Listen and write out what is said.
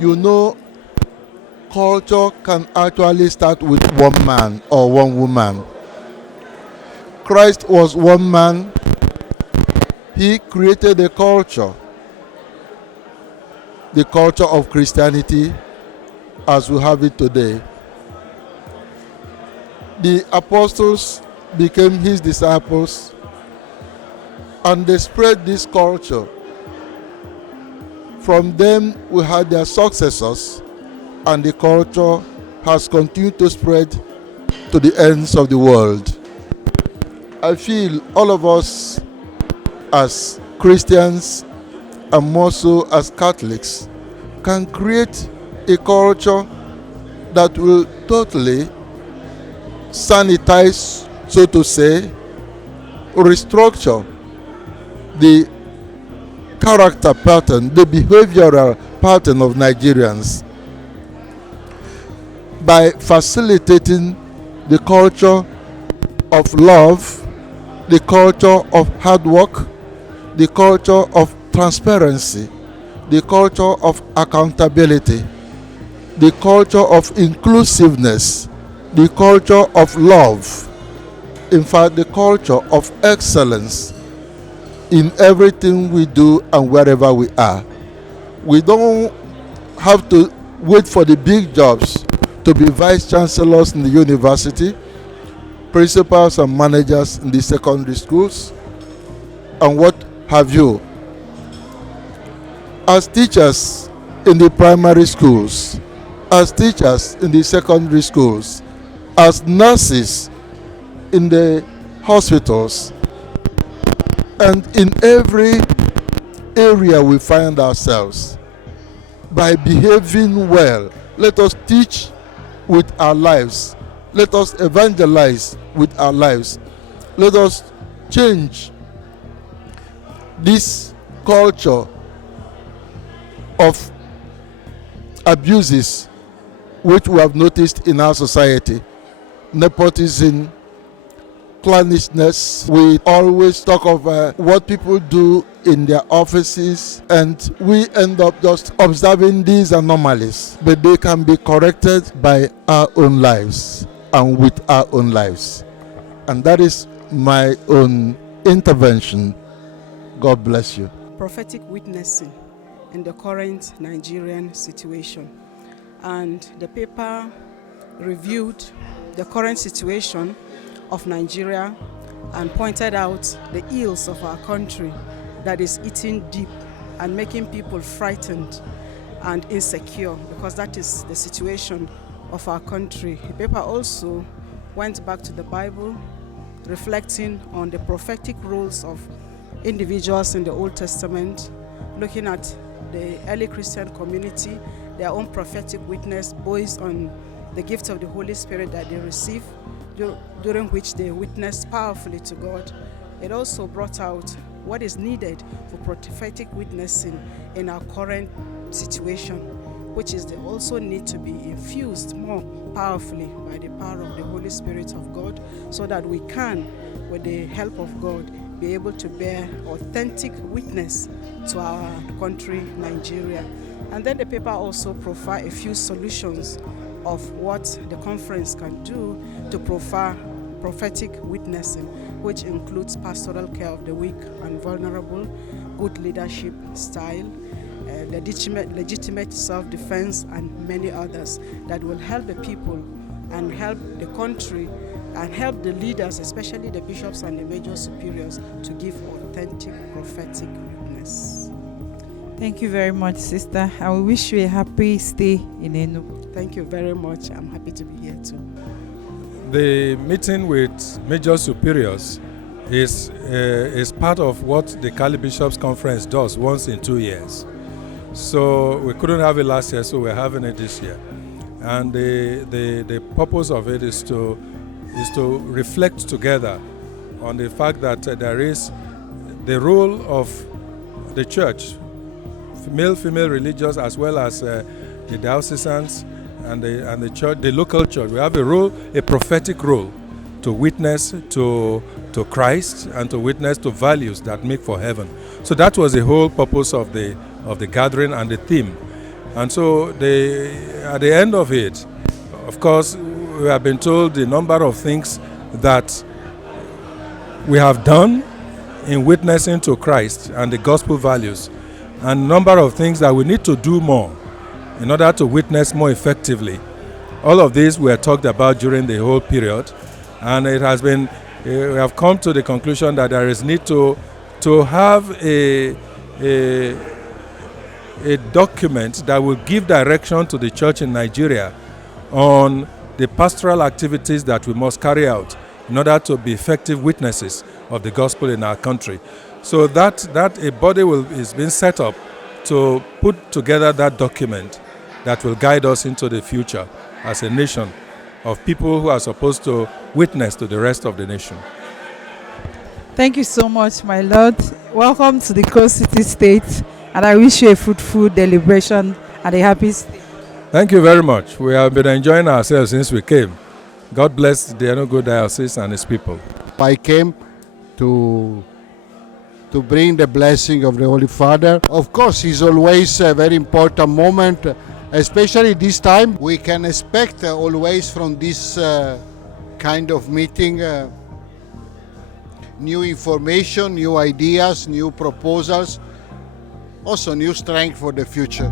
You know, culture can actually start with one man or one woman. Christ was one man. He created a culture, the culture of Christianity as we have it today. The apostles became his disciples, and they spread this culture. From them, we had their successors, and the culture has continued to spread to the ends of the world. I feel all of us as Christians, and more so as Catholics, can create a culture that will totally sanitize, so to say, restructure the character pattern, the behavioral pattern of Nigerians by facilitating the culture of love, the culture of hard work, the culture of transparency, the culture of accountability, the culture of inclusiveness, the culture of love, in fact, the culture of excellence in everything we do and wherever we are. We don't have to wait for the big jobs to be vice chancellors in the university, principals and managers in the secondary schools, and what have you. As teachers in the primary schools, as teachers in the secondary schools, as nurses in the hospitals, and in every area we find ourselves, by behaving well, let us teach with our lives. Let us evangelize with our lives. Let us change this culture of abuses which we have noticed in our society. Nepotism, clannishness. We always talk of what people do in their offices, and we end up just observing these anomalies. But they can be corrected by our own lives and with our own lives. And that is my own intervention. God bless you. Prophetic witnessing in the current Nigerian situation. And the paper reviewed the current situation of Nigeria and pointed out the ills of our country that is eating deep and making people frightened and insecure, because that is the situation of our country. The paper also went back to the Bible, reflecting on the prophetic roles of individuals in the Old Testament, looking at the early Christian community, their own prophetic witness based on the gift of the Holy Spirit that they received, during which they witnessed powerfully to God. It also brought out what is needed for prophetic witnessing in our current situation, which is they also need to be infused more powerfully by the power of the Holy Spirit of God, so that we can, with the help of God, be able to bear authentic witness to our country, Nigeria. And then the paper also provide a few solutions of what the conference can do to provide prophetic witnessing, which includes pastoral care of the weak and vulnerable, good leadership style, legitimate self-defense, and many others that will help the people and help the country and help the leaders, especially the bishops and the major superiors, to give authentic prophetic witness. Thank you very much, sister. I will wish you a happy stay in Enugu. Thank you very much. I'm happy to be here too. The meeting with major superiors is part of what the Cali Bishops Conference does once in 2 years. So we couldn't have it last year, so we're having it this year. And the purpose of it is to reflect together on the fact that there is the role of the church, female religious, as well as the diocesans and the church, the local church. We have a role, a prophetic role, to witness to Christ and to witness to values that make for heaven. So that was the whole purpose of the gathering and the theme. And so at the end of it, of course, we have been told the number of things that we have done in witnessing to Christ and the gospel values, and number of things that we need to do more in order to witness more effectively. All of these were talked about during the whole period, and it has been, we have come to the conclusion that there is need to have a document that will give direction to the church in Nigeria on the pastoral activities that we must carry out in order to be effective witnesses of the gospel in our country. So that a body is being set up to put together that document that will guide us into the future as a nation of people who are supposed to witness to the rest of the nation. Thank you so much, my Lord. Welcome to the Coast City State, and I wish you a fruitful deliberation and a happy stay. Thank you very much. We have been enjoying ourselves since we came. God bless the Enugu Diocese and its people. I came to bring the blessing of the Holy Father. Of course, it's always a very important moment, especially this time. We can expect always from this kind of meeting new information, new ideas, new proposals, also new strength for the future.